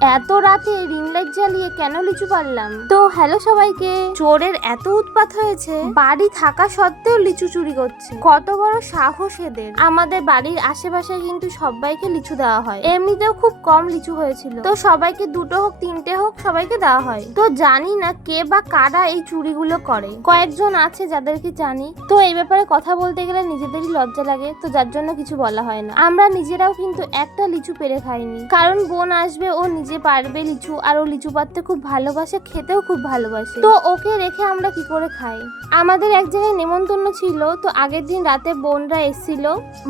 এত রাতে ring light জ্বালিয়ে কেন লিচু পারলাম? তো হ্যালো সবাইকে। চোরের এত উৎপাত হয়েছে, বাড়ি থাকা সত্ত্বেও লিচু চুরি করছে। কত বড় সাহস এদের! আমাদের বাড়ির আশেপাশে কিন্তু সবাইকে লিচু দেওয়া হয়, এমনিতেও খুব কম লিচু হয়েছিল, তো সবাইকে 2টো হোক 3টে হোক সবাইকে দেওয়া হয়। তো জানি না কে বা কারা এই চুরিগুলো করে, কয়েকজন আছে যাদেরকে জানি। তো এই ব্যাপারে কথা বলতে গেলে নিজেদেরই লজ্জা লাগে, তো যার জন্য কিছু বলা হয় না। আমরা নিজেরাও কিন্তু একটা লিচু পেরে খাইনি, কারণ বোন আসবে, ও নিজে পারবে লিচু, আর ও লিচু পাড়তে খুব ভালোবাসে, খেতেও খুব ভালোবাসে, তো ওকে রেখে আমরা কি করে খাই? আমাদের এক জায়গায় নেমন্তন্ন ছিল, তো আগের দিন রাতে বোনরা এসেছিল,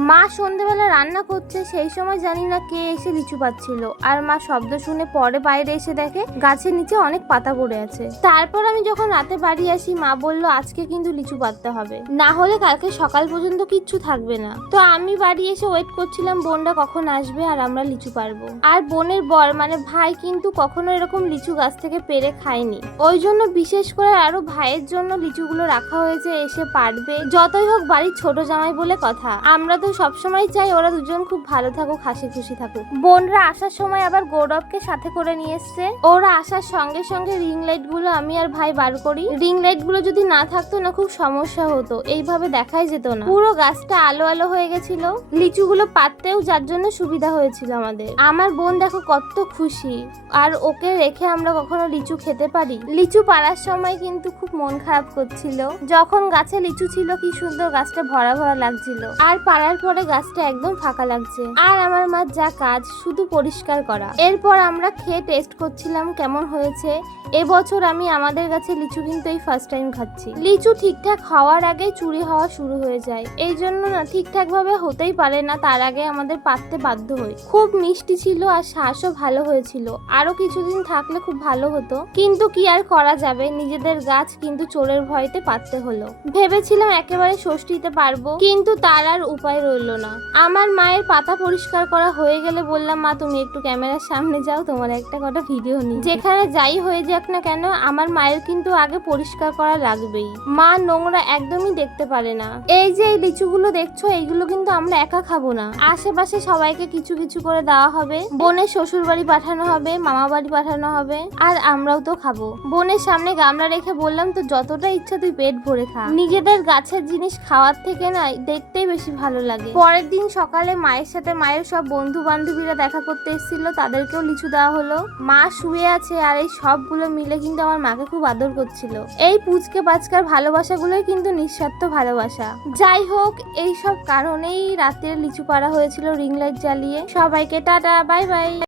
মা সন্ধ্যেবেলা রান্না করছে, সেই সময় জানি না কে এসে লিচু পাচ্ছিল, আর মা শব্দ শুনে পরে বাইরে এসে দেখে গাছের নিচে অনেক পাতা পড়ে আছে। তারপর আমি যখন রাতে বাড়ি আসি, মা বলল আজকে কিন্তু লিচু পাড়তে হবে, না হলে কালকে সকাল পর্যন্ত কিচ্ছু থাকবে না। তো আমি বাড়ি এসে ওয়েট করছিলাম বোনরা কখন আসবে আর আমরা লিচু পারবো। আর বোনের বর মানে ভাই কিন্তু কখনো এরকম লিচু গাছ থেকে পেরে খায়নি, ওই জন্য বিশেষ করে আরো ভাইয়ের জন্য লিচুগুলো রাখা হয়েছে, এসে পারবে। যতই হোক বাড়ির ছোট জামাই বলে কথা, আমরা তো সবসময় চাই ওরা দুজন খুব ভালো থাকুক, হাসি খুশি থাকুক। বোনরা আসার সময় আবার গৌরবকে সাথে করে নিয়ে এসছে। ওরা আসার সঙ্গে সঙ্গে রিং লাইট গুলো আমি আর ভাই বার করি। রিং লাইট গুলো যদি না থাকতো না খুব সমস্যা হতো, এইভাবে দেখাই যেত না। পুরো গাছটা আলো আলো হয়ে গেছিল, লিচুগুলো পাততেও যার জন্য সুবিধা হয়েছিল আমাদের। আমার বোন দেখো কত খুশি, আর ওকে রেখে আমরা কখনো লিচু খেতে পারি? লিচু পাড়ার সময় কিন্তু খুব মন খারাপ করছিল, যখন গাছে লিচু ছিল কি সুন্দর গাছটা ভরা ভরা লাগছিল, আর পাড়ার পরে গাছটা একদম ফাঁকা লাগছে। আর আমার মা যা কাজ শুধু পরিষ্কার করা। এরপর আমরা খেয়ে টেস্ট করছিলাম কেমন হয়েছে। এবছর আমি আমাদের গাছে লিচু কিন্তু এই ফার্স্ট টাইম খাচ্ছি। লিচু ঠিকঠাক হওয়ার আগে চুরি হওয়া শুরু হয়ে যায়, এই জন্য না ঠিকঠাক ভাবে হতেই পারে না, তার আগে আমাদের পাততে বাধ্য হই। খুব মিষ্টি ছিল আর শ্বাসও ভালো হয়েছিল, আরো কিছুদিন থাকলে খুব ভালো হতো, কিন্তু কি আর করা যাবে, নিজেদের গাছ কিন্তু চোরের ভয়তে পাততে হলো। ভেবেছিলাম একেবারে ষষ্ঠীতে পারবো, কিন্তু তার আর উপায় রইল না। আমার মায়ের পাতা পরিষ্কার করা হয়ে গেলে বললাম মা তুমি একটু ক্যামেরার সামনে যাও, তোমার একটা কটা ভিডিও নিই। যেখানে যাই হয়ে যাক না কেন, আমার মায়ের কিন্তু আগে পরিষ্কার করা লাগবেই, মা নোংরা একদমই দেখতে পারে না। এই যে এই লিচুগুলো দেখছো, এইগুলো কিন্তু আমরা একা খাবো না, আশেপাশে সবাইকে কিছু কিছু করে দেওয়া হবে। বোনের শ্বশুর বাড়ি পাঠানো হবে, মামা বাড়ি পাঠানো হবে, আর আমরাও তো খাবো। বোনের সামনে গামলা রেখে বললাম তো যতটা ইচ্ছা তুই পেট ভরে খা, নিজেদের গাছের জিনিস খাওয়ার থেকে না দেখতেই বেশি ভালো লাগে। পরের দিন সকালে মায়ের সাথে মায়ের সব বন্ধু বান্ধবীরা দেখা করতে এসেছিল, তাদেরকেও লিচু দেওয়া হলো। মা শুয়ে আছে, আর এই সবগুলো মিলে কিন্তু আমার মাকে খুব আদর করছিল। এই পুচকে পাচকার ভালোবাসাগুলোই কিন্তু নিঃস্বার্থ ভালোবাসা। যাই হোক, এই সব কারণেই রাতের লিচু পাড়া হয়েছিল রিং লাইট জ্বালিয়ে। সবাইকে টাটা, বাই বাই।